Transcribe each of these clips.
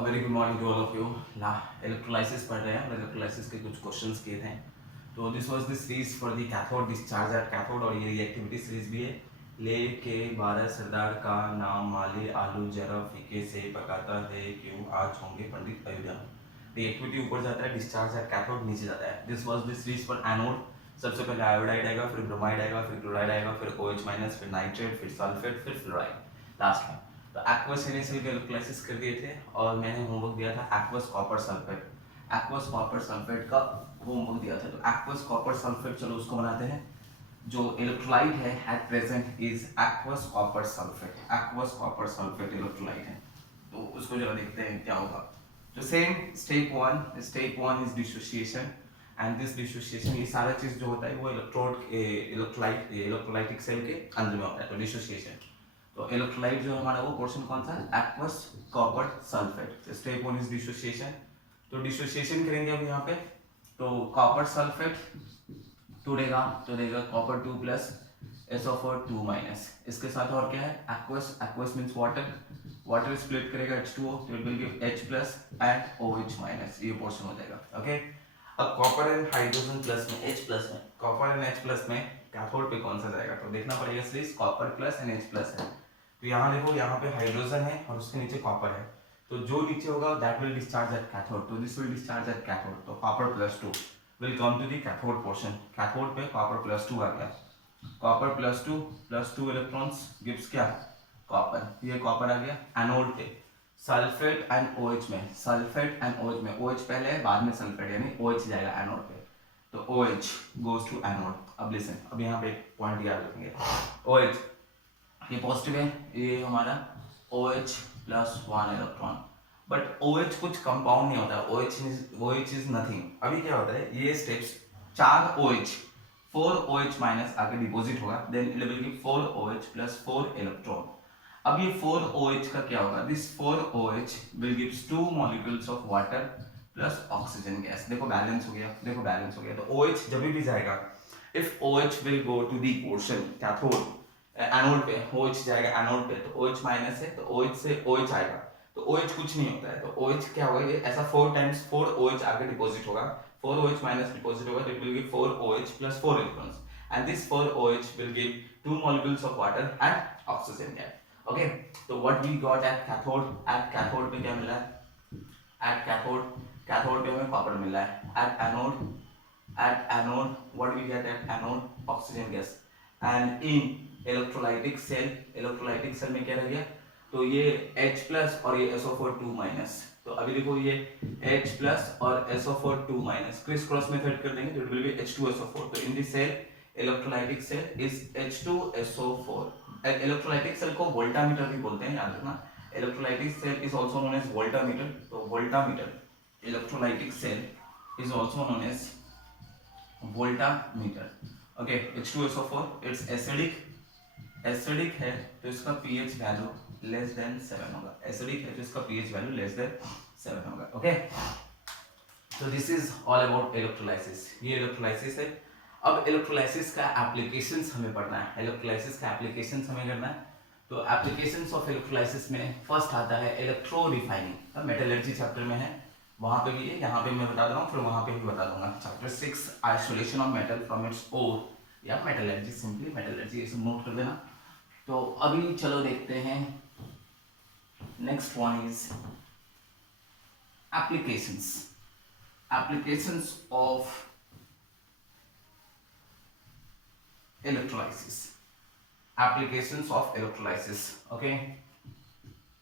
Very good morning to all of you. ना electrolysis पढ़ रहे हैं, इलेक्ट्रोलाइसिस के कुछ क्वेश्चंस किए थे। तो this was the series for the cathode discharge at cathode, और ये रिएक्टिविटी सीरीज भी है। ले के 12 सरदार का नाम माली आलू जरा फीके से पकाता है, क्यों आज होंगे पंडित अयोध्या। रिएक्टिविटी ऊपर जाता है, डिस्चार्ज एट कैथोड नीचे जाता है। This was the series for anode. सबसे पहले आयोडाइड आएगा, फिर ब्रोमाइड आएगा, फिर क्लोराइड आएगा, फिर OH माइनस, फिर नाइट्रेट, फिर सल्फेट, फिर फ्लोराइड लास्ट में। तो एक्वस NaCl के इलेक्ट्रोलाइसिस कर दिए थे, और मैंने होमवर्क दिया था aqueous copper sulphate. Aqueous copper sulphate का होमवर्क दिया था। तो एक्वस कॉपर सल्फेट, चलो उसको बनाते हैं। जो इलेक्ट्रोलाइट है at present is aqueous copper sulphate. Aqueous copper sulphate electrolyte है, तो उसको जरा देखते हैं क्या होगा। तो same step one is dissociation, and this dissociation, ये सारा चीज जो होता है वो इलेक्ट्रोलाइटिक सेल के अंदर में होता है। तो डिसोसिएशन, तो इलेक्ट्रोलाइट जो हमारा वो पोर्शन कौन सा है, aqueous copper sulphate. Step one is dissociation. तो डिसोसिएशन करेंगे अब यहाँ पे। तो कॉपर सल्फेट टू देगा कॉपर 2 प्लस SO4 2 माइनस। इसके साथ और क्या है, एक्वस मींस वाटर स्प्लिट करेगा H2O, तो it will give H plus and OH minus, ये पोर्शन हो जाएगा। ओके, अब कॉपर एंड हाइड्रोजन प्लस में H प्लस में, कॉपर एंड H प्लस में कैथोड पे कौन सा जाएगा, तो देखना पड़ेगा। Series copper plus and H plus है, तो यहाँ देखो, यहाँ पे हाइड्रोजन है और उसके नीचे कॉपर है, तो जो नीचे होगा that will discharge at cathode. तो this will discharge at cathode, तो copper plus 2 will come to the cathode portion. Cathode पे कॉपर प्लस 2 आ गया। Copper plus two electrons gives क्या, कॉपर, ये कॉपर आ गया। एनोड पे सल्फेट एंड OH में, सल्फेट एंड OH में, OH पहले है बाद में सल्फेट, यानी OH जाएगा एनोड पे, तो OH गोज टू एनोड। अब लिसन, अब यहाँ पे एक पॉइंट याद रखेंगे। OH ये पॉजिटिव है, ये हमारा OH plus 1 electron, but OH कुछ कंपाउंड नहीं होता, OH इज नथिंग। अभी क्या होता है, ये स्टेप्स 4 OH 4 OH माइनस आगे डिपॉजिट होगा, then it will give 4 OH plus 4 electron. अब ये 4 OH का क्या होगा, this 4 OH will gives 2 molecules of water plus oxygen gas. देखो बैलेंस हो गया, देखो बैलेंस हो गया। तो OH जब भी जाएगा, if OH will go to the portion cathode, anode पे OH जाएगा एनोड पे, तो OH माइनस है, तो OH से OH आएगा, तो OH कुछ नहीं होता है, तो OH क्या होगा, ये ऐसा 4 टाइम्स 4 OH आगे डिपॉजिट होगा, 4 OH माइनस डिपॉजिट होगा, it will give 4 OH plus 4 electrons, and this 4 OH will give 2 molecules of water and oxygen gas. Okay, तो what we got at cathode पे क्या मिला है, एट कैथोड पे हमें कॉपर मिला है। At anode what we get at anode, oxygen gas. And in electrolytic cell में क्या रह गया, तो ये H प्लस और ये SO4 2 माइनस। तो अभी देखो, ये H प्लस और SO4 2 minus criss cross method कर देंगे, तो इट विल बी H2SO4। तो in this cell electrolytic cell is H2SO4। Electrolytic cell को वोल्टामीटर भी बोलते हैं, याद रखना। Electrolytic cell is also known as voltameter, तो voltameter, electrolytic cell is also known as voltameter. Okay, H2SO4 it's acidic है, तो इसका pH वैल्यू लेस देन 7 होगा। एसिडिक है तो इसका pH वैल्यू लेस देन 7 होगा। ओके, तो this is all about electrolysis, ये इलेक्ट्रोलाइसिस है। अब इलेक्ट्रोलाइसिस का एप्लीकेशंस हमें पढ़ना है, इलेक्ट्रोलाइसिस का एप्लीकेशंस हमें करना है। तो एप्लीकेशंस ऑफ इलेक्ट्रोलाइसिस में फर्स्ट आता है इलेक्ट्रो रिफाइनिंग, मेटलर्जी चैप्टर में है, वहां पे भी है, यहाँ पे मैं बता रहा हूँ, फिर वहां पे भी बता दूंगा। Chapter 6 isolation of metal from its ore, या मेटलर्जी, सिंपली मेटलर्जी, इसे नोट कर देना। तो अभी चलो देखते हैं, next one is applications of electrolysis, okay।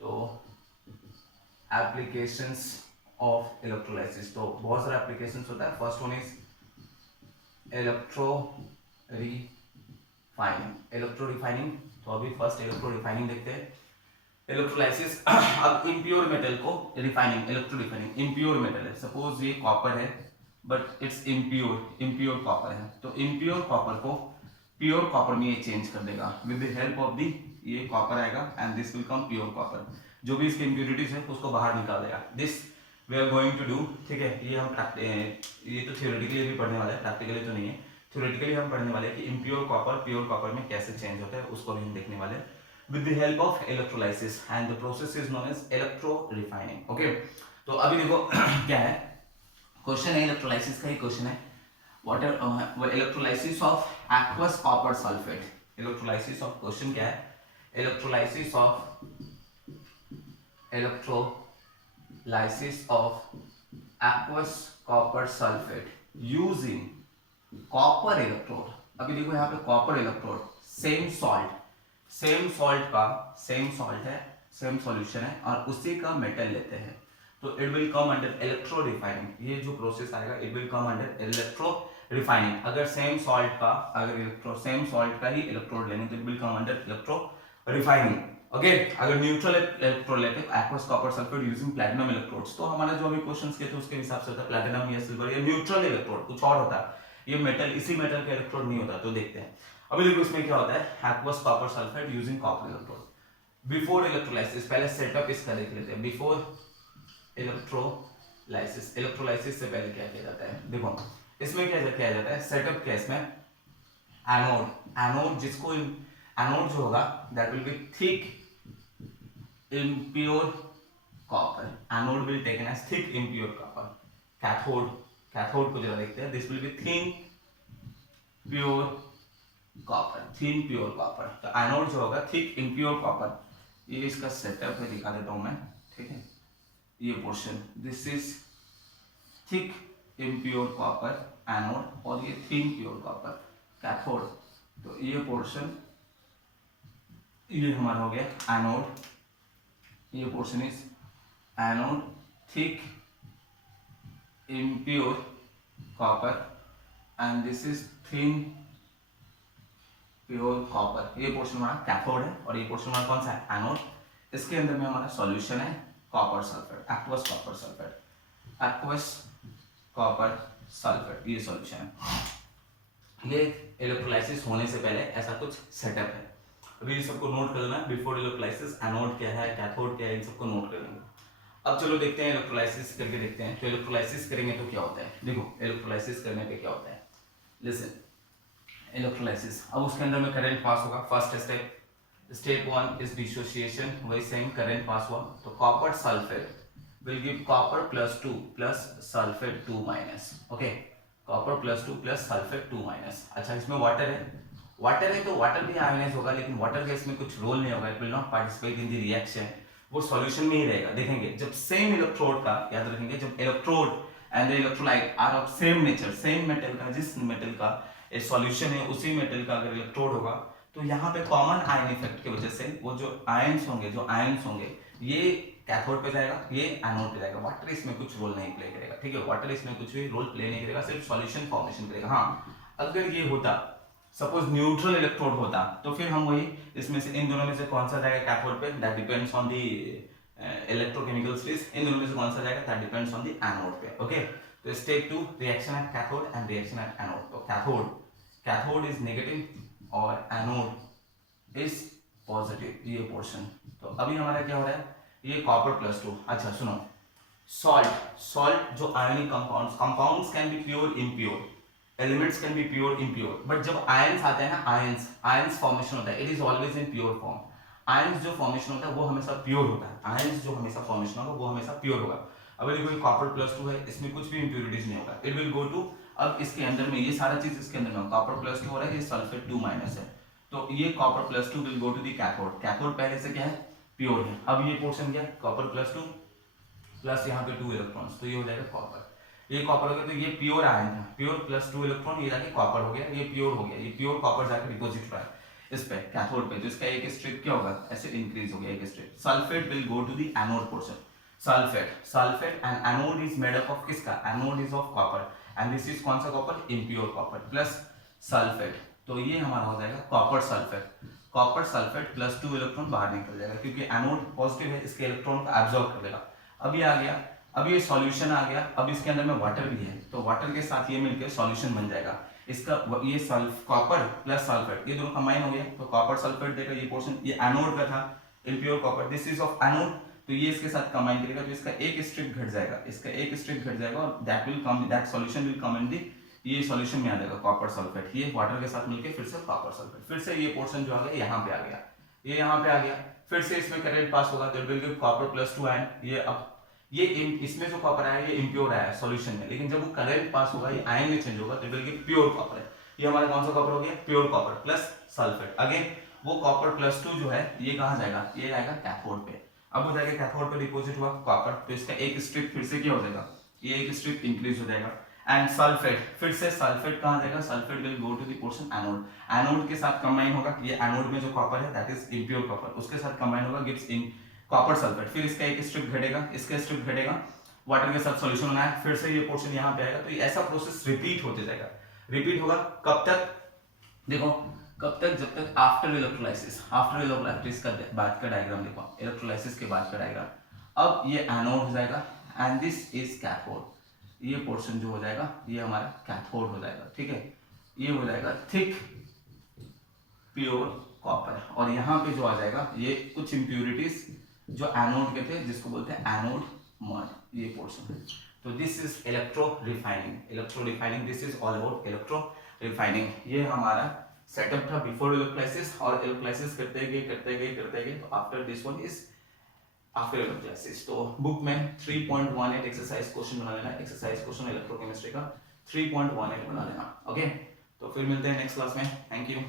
तो applications of electrolysis, तो बहुत सारे applications होता है। First one is electro refining, तो अभी फर्स्ट इलेक्ट्रो रिफाइनिंग देखते हैं। इलेक्ट्रोलाइसिस, अब इम्प्योर मेटल को refining, electro refining, impure metal है, सपोज ये कॉपर है बट इट्स इम्प्योर कॉपर है, तो इम्प्योर कॉपर को प्योर कॉपर में ये चेंज कर देगा with the help of the, ये कॉपर आएगा and this will come pure copper. जो भी इसके इम्प्योरिटीज है उसको बाहर निकाल देगा। This we are going to do, ठीक है। ये हम ये तो थियोरेटिकली भी पढ़ने वाला है, प्रैक्टिकली तो नहीं है। थ्योरेटिकली हम पढ़ने वाले हैं कि इम्प्योर कॉपर प्योर कॉपर में कैसे चेंज होता है, उसको भी हम देखने वाले हैं। with the help of electrolysis and the process is known as electro refining. Okay, तो अभी देखो क्या है क्वेश्चन है, इलेक्ट्रोलाइसिस का ही क्वेश्चन है. Water electrolysis of aqueous copper sulphate. Electrolysis of question क्या है, electrolysis of aqueous copper sulfate using copper electrode. अभी देखो यहाँ पे copper electrode, same salt का सेम सॉल्ट है, सेम सॉल्यूशन है और उसी का मेटल लेते हैं तो it will come under electro refining. ये जो प्रोसेस आएगा it will come under electro refining. अगर सेम सॉल्ट का ही इलेक्ट्रोड लेंगे तो it will come under electro refining. Okay, अगर न्यूट्रल इलेक्ट्रोड लेते हैं aqueous copper sulphate using platinum electrodes, तो हमारा जो अभी क्वेश्चंस किए थे उसके हिसाब से होता है प्लैटिनम या सिल्वर या न्यूट्रल इलेक्ट्रोड कुछ और होता है, ये मेटल इसी मेटल का इलेक्ट्रोड नहीं होता. तो देखते हैं अभी देखो इसमें क्या होता है, aqueous copper sulphate using copper electrode. Before electrolysis, पहले सेटअप इसका देख लेते हैं. बिफोर इलेक्ट्रोलाइसिस, इलेक्ट्रोलाइसिस से पहले क्या किया जाता है, देखो इसमें क्या किया जाता है, सेटअप क्या इसमें, एनोड जिसको एनोड जो होगा that will be thick impure copper. Anode will taken as thick impure copper. Cathode को जरा देखते हैं. This will be thin pure copper. तो एनोड जो होगा थिक impure copper. ये इसका सेटअप है, दिखा देता हूँ मैं, ठीक है. ये portion, this is thick impure copper anode और ये thin pure copper कैथोड. तो ये पोर्शन ये हमारा हो गया एनोड. ये portion is anode thick impure copper and this is thin pure copper. ये पोर्शन हमारा कैथोड है और ये पोर्शन हमारा कौन सा है, एनोड. इसके अंदर में हमारा सॉल्यूशन है copper sulphate, aqueous copper sulphate, ये सॉल्यूशन है. ये इलेक्ट्रोलाइसिस होने से पहले ऐसा कुछ सेटअप है. अभी ये सबको नोट कर लेना. बिफोर इलेक्ट्रोलाइसिस एनोड क्या है, कैथोड क्या है, इन सबको नोट कर लेंगे. अब चलो देखते हैं इलेक्ट्रोलाइसिस करके देखते हैं. तो इलेक्ट्रोलाइसिस करेंगे तो क्या होता है, देखो इलेक्ट्रोलाइसिस करने पे क्या होता है. लिसन, इलेक्ट्रोलाइसिस, अब उसके अंदर में करंट पास होगा. First step 1 is dissociation. वही सेम करंट पास हुआ तो copper sulphate will give copper +2 plus sulphate 2-. Okay, copper +2 plus sulphate 2-. अच्छा, इसमें वाटर है तो वाटर भी आयोनाइज होगा, लेकिन वाटर का इसमें कुछ रोल नहीं होगा. It will not participate in the reaction. वो सॉल्यूशन में ही रहेगा. देखेंगे जब सेम इलेक्ट्रोड का, याद रखेंगे, जब electrode and the electrolyte are of same nature, same metal का, जिस मेटल का एक सॉल्यूशन है उसी मेटल का अगर इलेक्ट्रोड होगा तो यहाँ पे कॉमन आयन इफेक्ट की वजह से वो जो आयंस होंगे ये कैथोड पे जाएगा, ये एनोड पे जाएगा. वाटर इसमें कुछ रोल नहीं प्ले करेगा, ठीक है. वाटर इसमें कुछ भी रोल प्ले नहीं करेगा, सिर्फ सॉल्यूशन फॉर्मेशन करेगा. हाँ, अगर ये होता, सपोज न्यूट्रल इलेक्ट्रोड होता, तो फिर हम वही इसमें से इन दोनों में से कौन सा जाएगा कैथोड पे, that depends on the electrochemical stage. इन दोनों में से कौन सा जाएगा that depends on the anode पे. ओके, तो step 2 reaction at cathode and reaction at anode. तो कैथोड इज नेगेटिव और एनोड इज पॉजिटिव, ये पोर्शन. तो अभी हमारा क्या हो रहा है, ये कॉपर +2. अच्छा सुनो, सॉल्ट जो ionic compounds can be pure impure, elements can be pure impure, but जब आयंस आते हैं ना, आयंस फॉर्मेशन होता है, it is always in pure form. Ions जो फॉर्मेशन होता है वो हमेशा प्योर होता है. आयंस जो हमेशा फॉर्मेशन होगा वो हमेशा प्योर होगा. अब देखो ये कॉपर +2 है, इसमें कुछ भी इंप्योरिटीज नहीं होगा. इट विल गो टू, अब इसके अंदर में ये सारा चीज इसके अंदर में कॉपर +2 हो रहा है, ये सल्फेट 2- है. तो ये copper +2 will go to the cathode. Cathode पहले से क्या है, प्योर है. अब ये पोर्शन क्या है, कॉपर +2 प्लस यहाँ पे 2 इलेक्ट्रॉन्स, तो ये हो जाएगा कॉपर. ये कॉपर हो गया, तो ये प्योर आयन था, प्योर +2 इलेक्ट्रॉन, ये जाके कॉपर हो गया, ये प्योर हो गया. ये प्योर कॉपर जाके डिपॉजिट हो रहा है इस पे कैथोड पे. तो इसका एक स्ट्रिप क्या होगा, ऐसे इंक्रीज हो गया एक strip. Sulphate will go to the anode portion. Sulphate and anode is made up of किसका, anode is of copper and this is कौन सा copper, impure copper plus sulphate. तो ये हमारा हो जाएगा कॉपर सल्फेट +2 इलेक्ट्रॉन बाहर निकल जाएगा क्योंकि एनोड पॉजिटिव है, इसके इलेक्ट्रॉन को एब्जॉर्ब कर लेगा. अब ये आ गया, अब ये सॉल्यूशन आ गया. अब इसके अंदर में वाटर भी है, तो वाटर के साथ ये मिलकर सॉल्यूशन बन जाएगा. इसका ये कॉपर प्लस सल्फेट, ये दोनों कंबाइन हो गया तो कॉपर सल्फेट देगा. ये पोर्शन ये एनोड का था, impure copper, this is of anode. तो ये इसके साथ कंबाइन करेगा तो इसका एक स्ट्रिप घट जाएगा, और दैट सॉल्यूशन विल कम इन दी, ये सॉल्यूशन में आ जाएगा कॉपर सल्फेट. ये वाटर के साथ मिलके फिर से कॉपर सल्फेट, फिर से ये पोर्शन जो आ गया यहाँ पे आ गया. ये यहाँ पे आ गया, फिर से इसमें करंट पास होगा, that will give copper plus 2 ion. ये अब ये इसमें जो कॉपर आया ये इम्प्योर आया सॉल्यूशन में, लेकिन जब वो करंट पास होगा ये आयन में चेंज होगा, that will give pure copper. ये हमारा कौन सा कॉपर हो गया, pure copper plus sulphate. Again वो कॉपर प्लस 2 जो है ये कहाँ जाएगा, ये जाएगा कैथोड पे। अब हो जाएगा कैथोड पे डिपॉजिट हुआ कॉपर, तो इसका एक स्ट्रिप फिर से क्या हो जाएगा, ये एक स्ट्रिप इंक्रीज हो जाएगा। एंड सल्फेट, फिर से सल्फेट कहाँ जाएगा, sulphate will go to the portion anode, anode के साथ कंबाइन होगा, ये एनोड में जो कॉपर है दैट इज इम्प्योर कॉपर, उसके साथ कंबाइन होगा, गिव्स इन कॉपर सल्फेट। फिर इसका एक स्ट्रिप घटेगा, इसका स्ट्रिप घटेगा, वाटर के साथ सॉल्यूशन होना है, फिर से ये पोर्शन यहाँ पे आएगा। तो ये ऐसा प्रोसेस रिपीट होते जाएगा, रिपीट होगा कब तक, देखो कब तक, जब तक आफ्टर इलेक्ट्रोलाइसिस, आफ्टर इलेक्ट्रोलाइसिस का बाद का डायग्राम देखो, इलेक्ट्रोलाइसिस के बाद का डायग्राम। अब ये एनोड हो जाएगा एंड दिस इज कैथोड, ये पोर्शन जो हो जाएगा ये हमारा कैथोड हो जाएगा, ठीक है, ये हो जाएगा थिक प्योर कॉपर। और यहाँ पे जो आ जाएगा ये कुछ इम्प्यूरिटीज जो एनोड के थे, जिसको बोलते हैं एनोड मड, ये पोर्शन है। तो this is electro refining, electro refining, this is all about electro refining. ये हमारा सेटअप था बिफोर इलेक्ट्रोलाइसिस, और इलेक्ट्रोलाइसिस करते गए, तो after this one is after electrolysis. तो बुक में 3.18 एक्सरसाइज क्वेश्चन बना लेना, एक्सरसाइज क्वेश्चन इलेक्ट्रोकेमिस्ट्री का 3.18 बना लेना, ओके। तो फिर मिलते हैं नेक्स्ट क्लास में, थैंक यू।